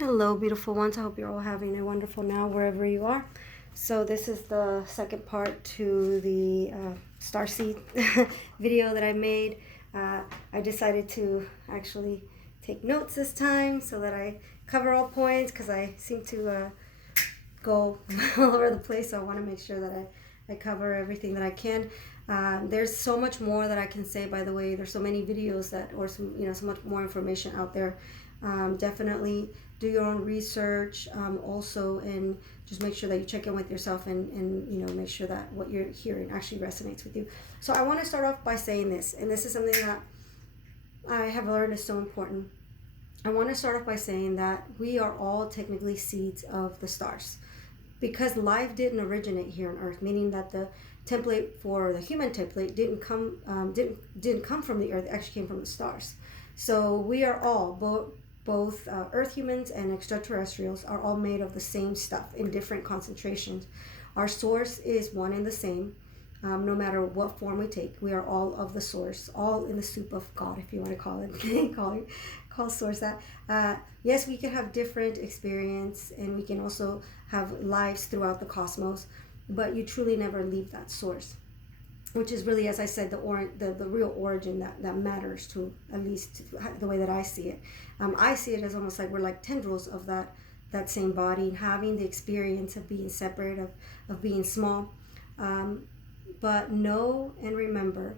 Hello, beautiful ones. I hope you're all having a wonderful now wherever you are. So this is the second part to the Starseed video that I made. I decided to actually take notes this time so that I cover all points because I seem to go all over the place. So I want to make sure that I cover everything that I can. There's so much more that I can say, by the way. There's so many videos that, or some, so much more information out there. Definitely do your own research also, and just make sure that you check in with yourself and make sure that what you're hearing actually resonates with you. So I want to start off by saying this, and this is something that I have learned is so important. I want to start off by saying that we are all technically seeds of the stars, because life didn't originate here on Earth, meaning that the template for the human template didn't come from the Earth. It actually came from the stars. So we are all both Earth humans and extraterrestrials are all made of the same stuff in different concentrations. Our source is one and the same. No matter what form we take, we are all of the source, all in the soup of God, if you want to call it, call source that. Yes, we can have different experience, and we can also have lives throughout the cosmos, but you truly never leave that source, which is really, as I said, the real origin that matters, to at least the way that I see it. I see it as almost like we're like tendrils of that same body, and having the experience of being separate, of being small. But know and remember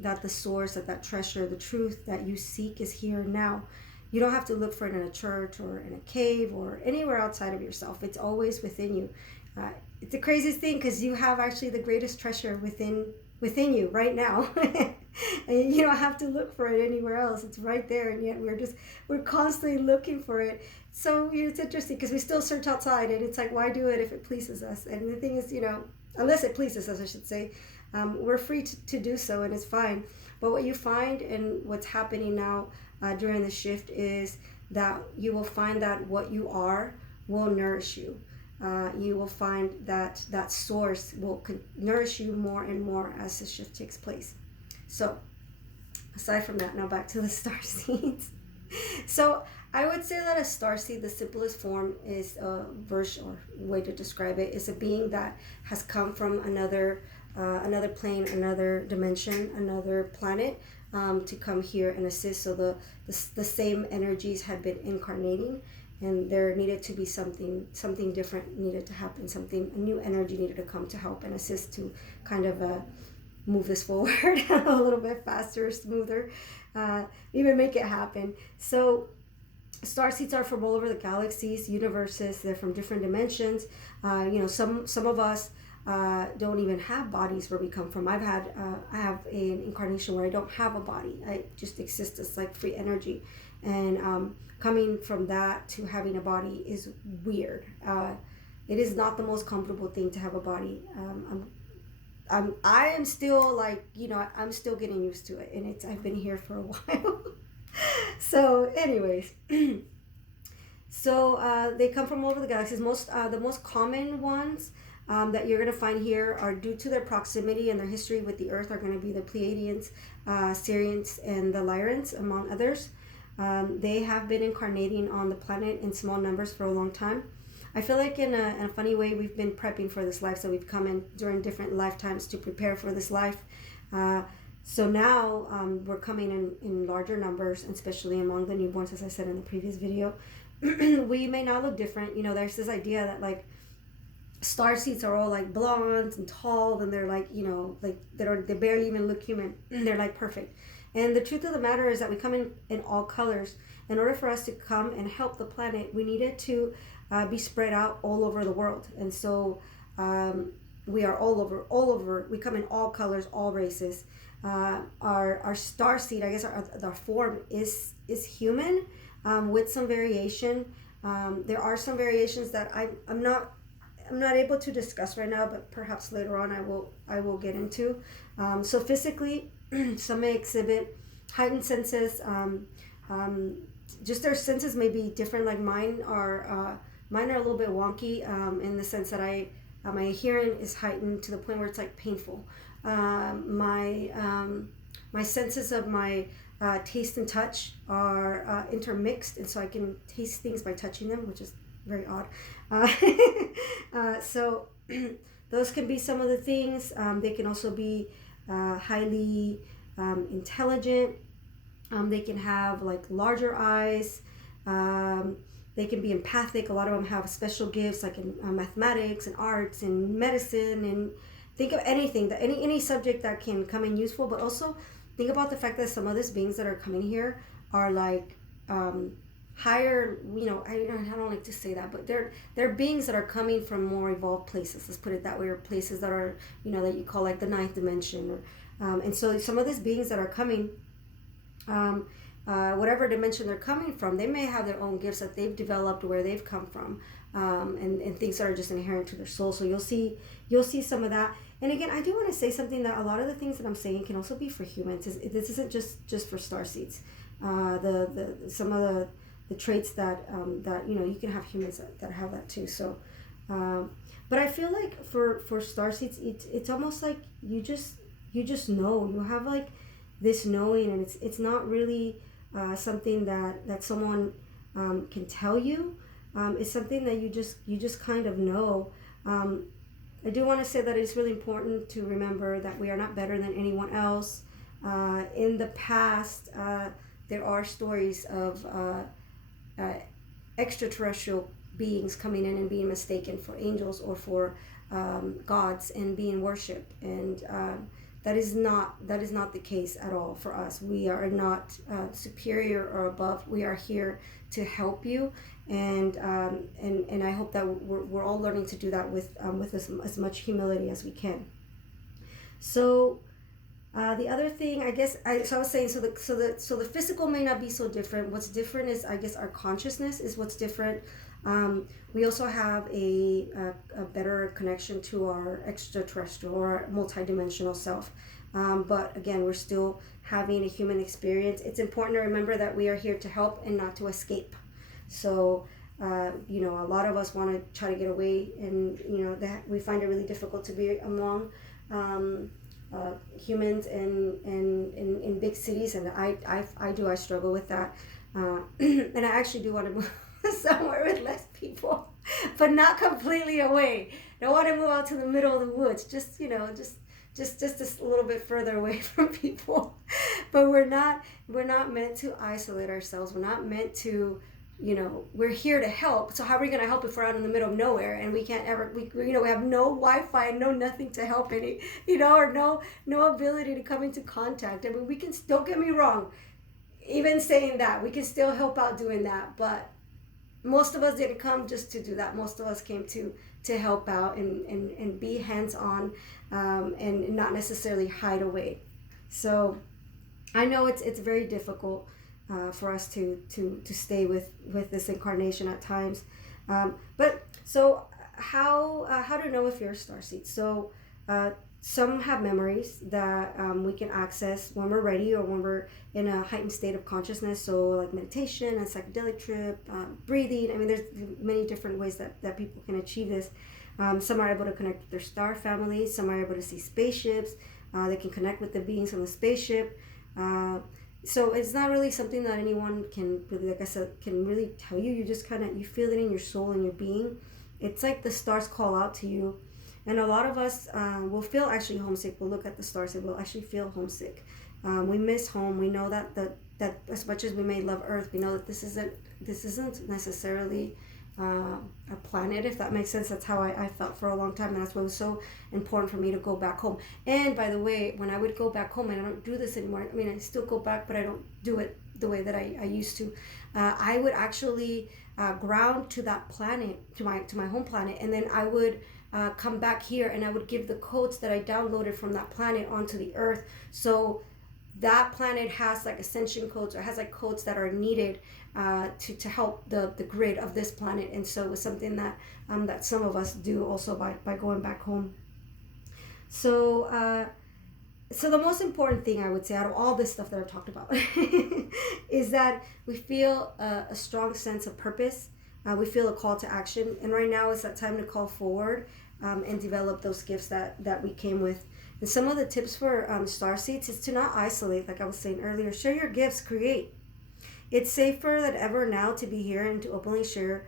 that the source, that treasure, the truth that you seek is here now. You don't have to look for it in a church or in a cave or anywhere outside of yourself. It's always within you. It's the craziest thing, because you have actually the greatest treasure within you right now. And you don't have to look for it anywhere else. It's right there, and yet we're constantly looking for it. So it's interesting, because we still search outside, and it's like, why do it if it pleases us? And the thing is, unless it pleases us, I should say, we're free to do so, and it's fine. But what you find, and what's happening now during the shift, is that you will find that what you are will nourish you. You will find that that source will nourish you more and more as the shift takes place. So aside from that, now back to the star seeds. So I would say that a star seed, the simplest form, is a version, or way to describe it, is a being that has come from another plane, another dimension, another planet, to come here and assist. So the same energies had been incarnating, and there needed to be something different needed to happen, a new energy needed to come to help and assist to kind of move this forward a little bit faster, smoother, even make it happen. So starseeds are from all over the galaxies, universes. They're from different dimensions. Some of us don't even have bodies where we come from. I have an incarnation where I don't have a body. I just exist as like free energy, and coming from that to having a body is weird. It is not the most comfortable thing to have a body. I am still like, I'm still getting used to it, and I've been here for a while. So anyways, so they come from all over the galaxies. The most common ones that you're going to find here are, due to their proximity and their history with the Earth, are going to be the Pleiadians, Sirians, and the Lyrans, among others. They have been incarnating on the planet in small numbers for a long time. I feel like in a funny way, we've been prepping for this life, so we've come in during different lifetimes to prepare for this life. So now we're coming in larger numbers, especially among the newborns, as I said in the previous video. We may not look different. There's this idea that like starseeds are all like blonde and tall, and they're like, like they barely even look human. They're like perfect. And the truth of the matter is that we come in all colors. In order for us to come and help the planet, we needed to be spread out all over the world. And so we are all over. We come in all colors, all races. Our star seed, I guess our form is human, with some variation. There are some variations that I'm not able to discuss right now, but perhaps later on I will get into. So physically, some may exhibit heightened senses. Just their senses may be different. Like mine are a little bit wonky, in the sense that my hearing is heightened to the point where it's like painful. My senses of my taste and touch are intermixed, and so I can taste things by touching them, which is very odd. So those can be some of the things. They can also be highly intelligent. They can have like larger eyes. They can be empathic. A lot of them have special gifts, like in mathematics and arts and medicine, and think of anything that any subject that can come in useful. But also think about the fact that some of these beings that are coming here are like higher. I don't like to say that, but they're beings that are coming from more evolved places. Let's put it that way, or places that are that you call like the ninth dimension, or and so some of these beings that are coming. Whatever dimension they're coming from, they may have their own gifts that they've developed where they've come from, and things that are just inherent to their soul. So you'll see some of that. And again, I do want to say something, that a lot of the things that I'm saying can also be for humans. This isn't just for starseeds. Some of the traits that you can have humans that have that too. So, but I feel like for starseeds, it's almost like you just know. You have like this knowing, and it's not really something that someone can tell you. It's something that you just kind of know. I do want to say that it's really important to remember that we are not better than anyone else. In the past, there are stories of extraterrestrial beings coming in and being mistaken for angels or for gods and being worshipped, and that is not the case at all for us. We are not superior or above. We are here to help you, and I hope that we're all learning to do that with as much humility as we can. So the other thing, I guess, I was saying, so the physical may not be so different. What's different is, I guess, our consciousness is what's different. We also have a better connection to our extraterrestrial or multidimensional self. But again, we're still having a human experience. It's important to remember that we are here to help and not to escape. So, a lot of us want to try to get away, and, that we find it really difficult to be among humans in big cities. And I struggle with that. And I actually do want to move somewhere with less people, but not completely away. Don't want to move out to the middle of the woods, just a little bit further away from people. But we're not meant to isolate ourselves. We're not meant to, we're here to help. So how are we going to help if we're out in the middle of nowhere and we can't ever, we have no Wi-Fi, no nothing to help any, or no ability to come into contact. I mean, we can, don't get me wrong, even saying that, we can still help out doing that, but most of us didn't come just to do that. Most of us came to help out and be hands-on, and not necessarily hide away. So I know it's very difficult for us to stay with this incarnation at times. But so how to know if you're a starseed? So some have memories that we can access when we're ready or when we're in a heightened state of consciousness. So like meditation, a psychedelic trip, breathing. I mean, there's many different ways that people can achieve this. Some are able to connect with their star families. Some are able to see spaceships. They can connect with the beings on the spaceship. So it's not really something that anyone can really, like I said, can really tell you. You just you feel it in your soul and your being. It's like the stars call out to you. And a lot of us will feel actually homesick. We'll look at the stars and we'll actually feel homesick. We miss home. We know that as much as we may love Earth, we know that this isn't necessarily a planet, if that makes sense. That's how I felt for a long time, and that's why it was so important for me to go back home. And by the way, when I would go back home, and I don't do this anymore, I mean, I still go back, but I don't do it the way that I used to. I would actually ground to that planet, to my home planet, and then I would come back here and I would give the codes that I downloaded from that planet onto the Earth. So that planet has like ascension codes, or has like codes that are needed to help the grid of this planet. And so it was something that that some of us do also by going back home. So so the most important thing I would say out of all this stuff that I've talked about is that we feel a strong sense of purpose. We feel a call to action, and right now is that time to call forward and develop those gifts that we came with. And some of the tips for Starseeds is to not isolate, like I was saying earlier. Share your gifts, create. It's safer than ever now to be here and to openly share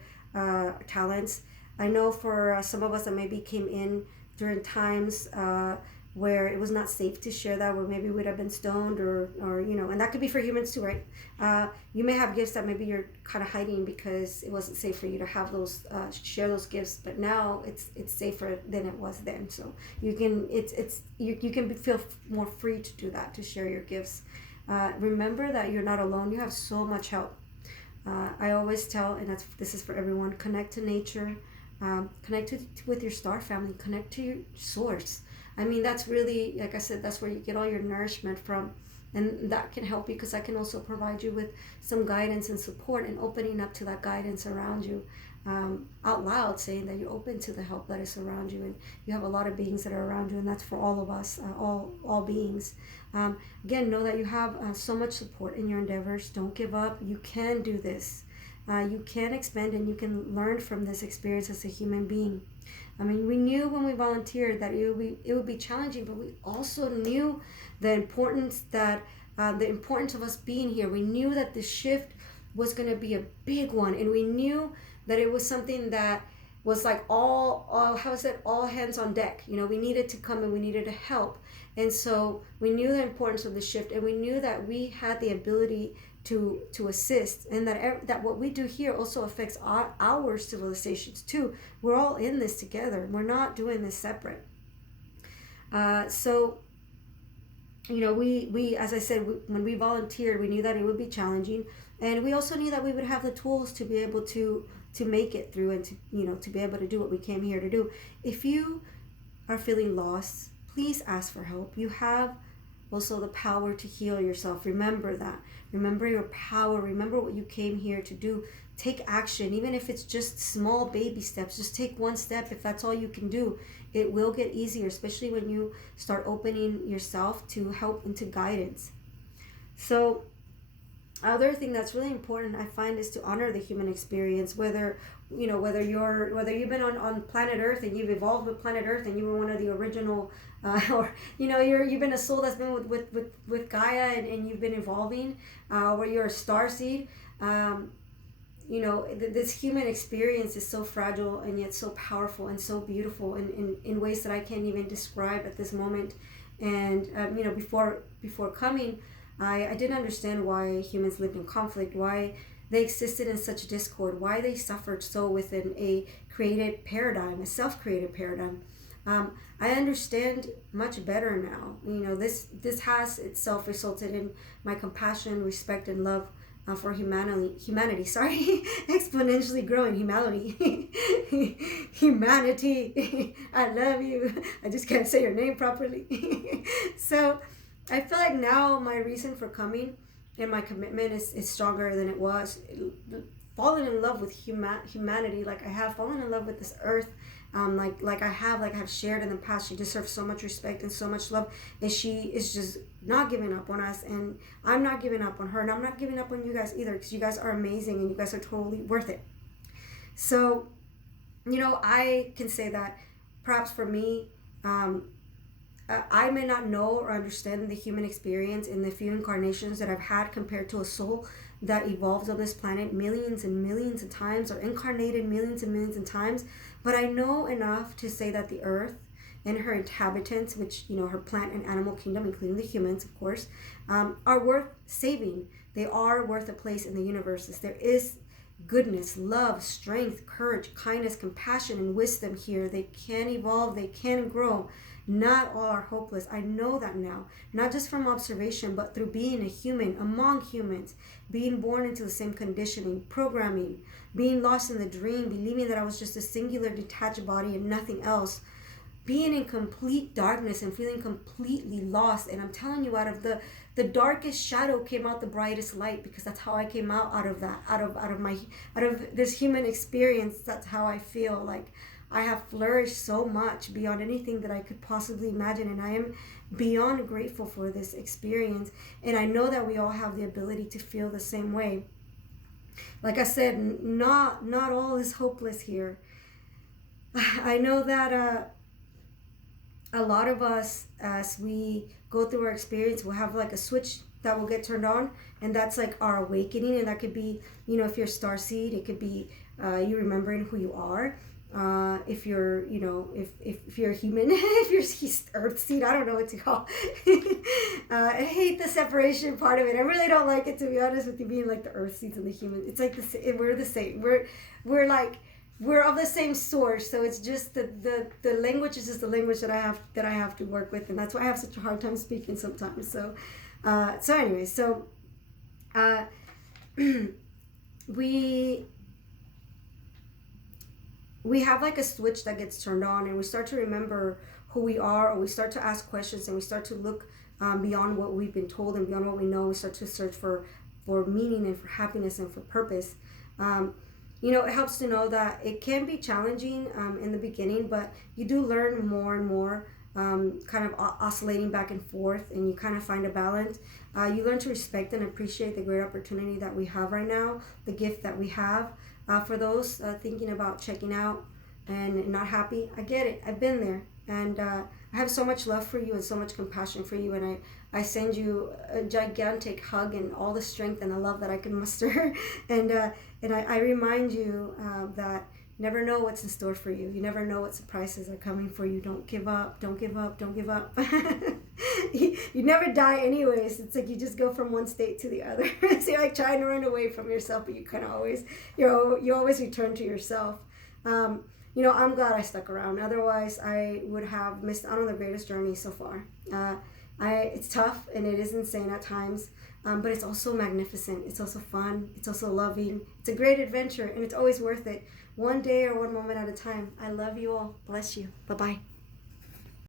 talents. I know for some of us that maybe came in during times where it was not safe to share that, where maybe we'd have been stoned or and that could be for humans too, right? You may have gifts that maybe you're kind of hiding because it wasn't safe for you to have those share those gifts, but now it's safer than it was then. So you can you can feel more free to do that, to share your gifts. Remember that you're not alone. You have so much help. I always tell, and this is for everyone, connect to nature, connect with your star family, connect to your source. I mean, that's really, like I said, that's where you get all your nourishment from. And that can help you, because that can also provide you with some guidance and support, and opening up to that guidance around you out loud, saying that you're open to the help that is around you. And you have a lot of beings that are around you, and that's for all of us, all beings. Again, know that you have so much support in your endeavors. Don't give up. You can do this. You can expand, and you can learn from this experience as a human being. I mean, we knew when we volunteered that it would be challenging, but we also knew the importance of us being here. We knew that the shift was going to be a big one, and we knew that it was something that was like all hands on deck. We needed to come and we needed to help. And so we knew the importance of the shift, and we knew that we had the ability to assist, and that what we do here also affects our civilizations too. We're all in this together. We're not doing this separate. So we as I said, when we volunteered, we knew that it would be challenging, and we also knew that we would have the tools to be able to make it through, and to be able to do what we came here to do. If you are feeling lost, please ask for help. You have also the power to heal yourself. Remember that. Remember your power. Remember what you came here to do. Take action, even if it's just small baby steps. Just take one step. If that's all you can do, it will get easier, especially when you start opening yourself to help and to guidance. So other thing that's really important, I find, is to honor the human experience. Whether you've been on planet Earth and you've evolved with planet Earth and you were one of the original, or you've been a soul that's been with Gaia, and you've been evolving, or you're a starseed. This human experience is so fragile and yet so powerful and so beautiful in ways that I can't even describe at this moment. And before coming, I didn't understand why humans lived in conflict, why they existed in such discord, why they suffered so within a created paradigm, a self-created paradigm. I understand much better now. This has itself resulted in my compassion, respect, and love for humanity. Exponentially growing humanity. Humanity. I love you. I just can't say your name properly. So I feel like now my reason for coming and my commitment is stronger than it was. Falling in love with humanity, like I have fallen in love with this earth, like I have shared in the past. She deserves so much respect and so much love, and she is just not giving up on us, and I'm not giving up on her, and I'm not giving up on you guys either, because you guys are amazing and you guys are totally worth it. So I can say that perhaps for me, I may not know or understand the human experience in the few incarnations that I've had compared to a soul that evolves on this planet millions and millions of times, or incarnated millions and millions of times. But I know enough to say that the earth and her inhabitants, which, her plant and animal kingdom, including the humans, of course, are worth saving. They are worth a place in the universe. There is goodness, love, strength, courage, kindness, compassion, and wisdom here. They can evolve, they can grow. Not all are hopeless. I know that now, not just from observation, but through being a human among humans, being born into the same conditioning, programming, being lost in the dream, believing that I was just a singular detached body and nothing else, being in complete darkness and feeling completely lost. And I'm telling you, out of the darkest shadow came out the brightest light, because that's how I came out of that, out of this human experience. That's how I feel. Like, I have flourished so much beyond anything that I could possibly imagine, and I am beyond grateful for this experience. And I know that we all have the ability to feel the same way. Like I said, not all is hopeless here. I know that a lot of us, as we go through our experience, will have like a switch that will get turned on, and that's like our awakening. And that could be, you know, if you're a star seed, it could be you remembering who you are. If you're, you know, if you're a human, if you're earth seed, I don't know what to call. I hate the separation part of it. I really don't like it, to be honest with you, being like the earth seeds and the human. It's like we're the same. We're like, we're of the same source. So it's just the language is just the language that I have to work with, and that's why I have such a hard time speaking sometimes. So anyway, so we have like a switch that gets turned on, and we start to remember who we are, or we start to ask questions, and we start to look beyond what we've been told and beyond what we know. We start to search for meaning and for happiness and for purpose. You know, it helps to know that it can be challenging in the beginning, but you do learn more and more, kind of oscillating back and forth, and you kind of find a balance. You learn to respect and appreciate the great opportunity that we have right now, the gift that we have. For those thinking about checking out and not happy, I get it. I've been there, and I have so much love for you and so much compassion for you, and I send you a gigantic hug and all the strength and the love that I can muster. and I remind you that you never know what's in store for you. You never know what surprises are coming for you. Don't give up. Don't give up. Don't give up. You never die anyways. It's like you just go from one state to the other. So you're like trying to run away from yourself, but you kind of always, you always return to yourself. You know, I'm glad I stuck around. Otherwise, I would have missed out on the greatest journey so far. It's tough and it is insane at times, but it's also magnificent. It's also fun. It's also loving. It's a great adventure, and it's always worth it. One day or one moment at a time. I love you all. Bless you. Bye-bye.